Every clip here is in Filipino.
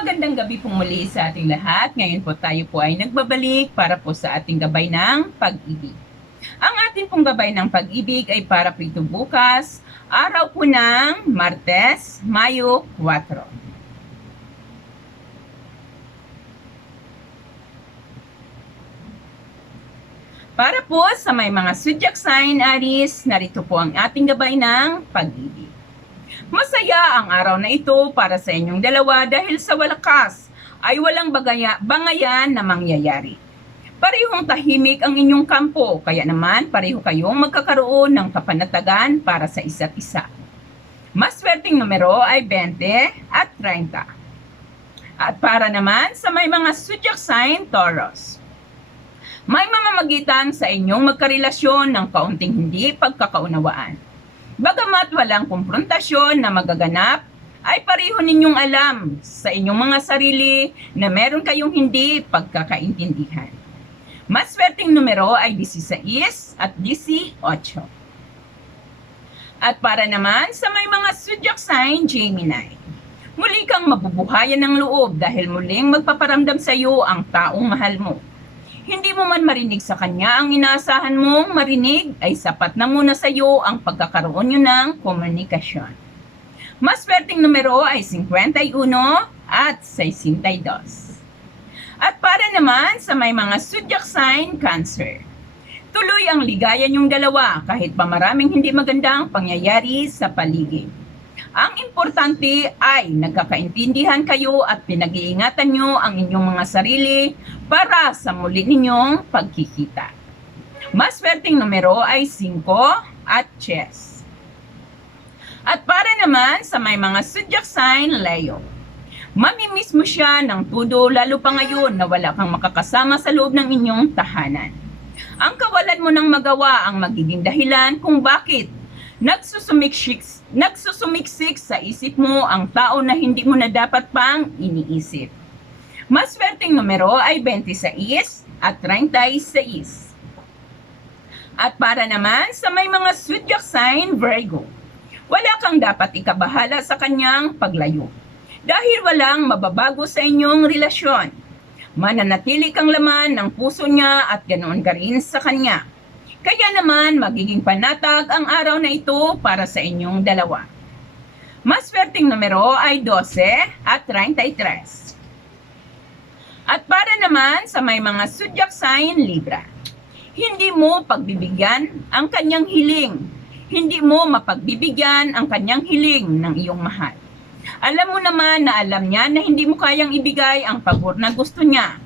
Magandang gabi pong muli sa ating lahat. Ngayon po tayo po ay nagbabalik para po sa ating gabay ng pag-ibig. Ang ating pong gabay ng pag-ibig ay para po ito bukas, araw po ng Martes, Mayo 4. Para po sa may mga zodiac sign, Aries, narito po ang ating gabay ng pag-ibig. Masaya ang araw na ito para sa inyong dalawa dahil sa wakas ay walang bangayan na mangyayari. Parehong tahimik ang inyong kampo, kaya naman pareho kayong magkakaroon ng kapanatagan para sa isa't isa. Mas swerteng numero ay 20 at 30. At para naman sa may mga zodiac sign, Taurus, may mamamagitan sa inyong magkarelasyon ng kaunting hindi pagkakaunawaan. Bagamat walang konfrontasyon na magaganap, ay pareho ninyong alam sa inyong mga sarili na meron kayong hindi pagkakaintindihan. Mas swerteng numero ay 16 at 18. At para naman sa may mga zodiac sign, Gemini, muli kang mabubuhayan ng loob dahil muling magpaparamdam sa iyo ang taong mahal mo. Hindi mo man marinig sa kanya ang inaasahan mong marinig, ay sapat na muna sa iyo ang pagkakaroon nyo ng komunikasyon. Mas swerteng numero ay 51 at 62. At para naman sa may mga zodiac sign, Cancer, tuloy ang ligaya nyong dalawa kahit pa maraming hindi magandang pangyayari sa paligid. Ang importante ay nagkakaintindihan kayo at pinag-iingatan nyo ang inyong mga sarili para sa muli ninyong pagkikita. Mas swerteng numero ay 5 at chess. At para naman sa may mga zodiac sign, Leo, mamimiss mo siya ng todo lalo pa ngayon na wala kang makakasama sa loob ng inyong tahanan. Ang kawalan mo ng magawa ang magiging dahilan kung bakit nagsusumiksik sa isip mo ang tao na hindi mo na dapat pang iniisip. Mas swerteng numero ay 26 at 36. At para naman sa may mga zodiac sign, Virgo, wala kang dapat ikabahala sa kanyang paglayo. Dahil walang mababago sa inyong relasyon. Mananatili kang laman ng puso niya at ganoon ka rin sa kanya. Kaya naman magiging panatag ang araw na ito para sa inyong dalawa. Mas swerteng numero ay 12 at 33. At para naman sa may mga zodiac sign, Libra, hindi mo pagbibigyan ang kanyang hiling. Hindi mo mapagbibigyan ang kanyang hiling ng iyong mahal. Alam mo naman na alam niya na hindi mo kayang ibigay ang pabor na gusto niya.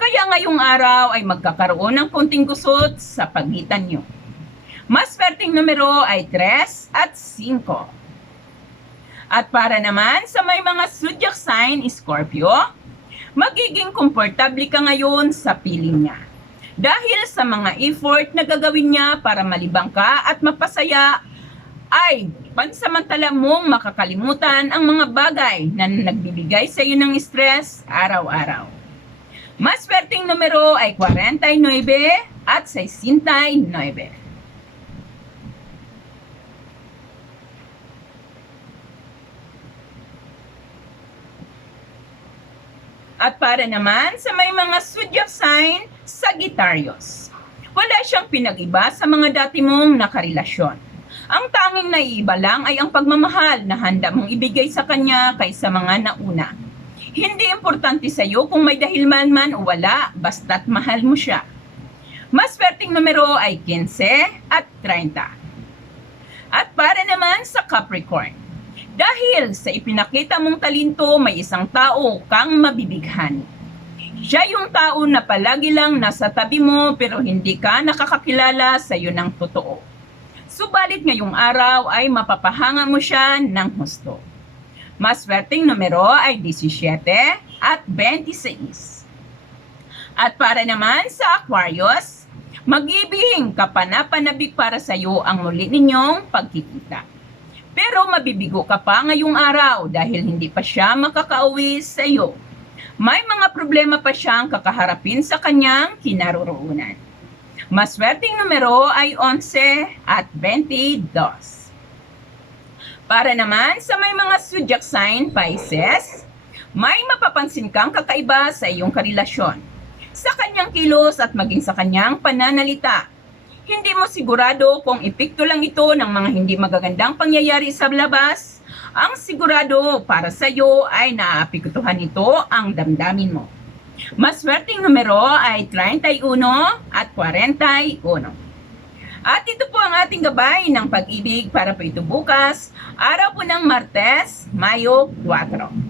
Kaya ngayong araw ay magkakaroon ng konting gusot sa pagitan nyo. Mas swerteng numero ay 3 at 5. At para naman sa may mga zodiac sign, Scorpio, magiging komportable ka ngayon sa piling niya. Dahil sa mga effort na gagawin niya para malibang ka at mapasaya, ay pansamantala mong makakalimutan ang mga bagay na nagbibigay sa iyo ng stress araw-araw. Mas swerteng numero ay 49 at 69. At para naman sa may mga zodiac sign, Sagittarius, wala siyang pinag-iba sa mga dati mong nakarelasyon. Ang tanging naiiba lang ay ang pagmamahal na handa mong ibigay sa kanya kaysa mga nauna. Hindi importante sa iyo kung may dahil man o wala, basta't mahal mo siya. Mas swerteng numero ay 15 at 30. At para naman sa Capricorn, dahil sa ipinakita mong talento, may isang tao kang mabibighani. Siya yung tao na palagi lang nasa tabi mo pero hindi ka nakakakilala sa iyo ng totoo. Subalit ngayong araw ay mapapahanga mo siya ng husto. Mas swerteng numero ay 17 at 26. At para naman sa Aquarius, magiging kapanapanabik para sa iyo ang muli ninyong pagkikita. Pero mabibigo ka pa ngayong araw dahil hindi pa siya makakauwi sa iyo. May mga problema pa siyang kakaharapin sa kanyang kinaroroonan. Mas swerteng numero ay 11 at 22. Para naman sa may mga zodiac sign, Pisces, May mapapansin kang kakaiba sa iyong karelasyon, sa kanyang kilos at maging sa kanyang pananalita. Hindi mo sigurado kung epekto lang ito ng mga hindi magagandang pangyayari sa labas. Ang sigurado para sa iyo ay naaapektuhan nito ang damdamin mo. Maswerteng numero ay 31 at 41. At ito po ang ating gabay ng pag-ibig para po ito bukas, araw po ng Martes, Mayo 4.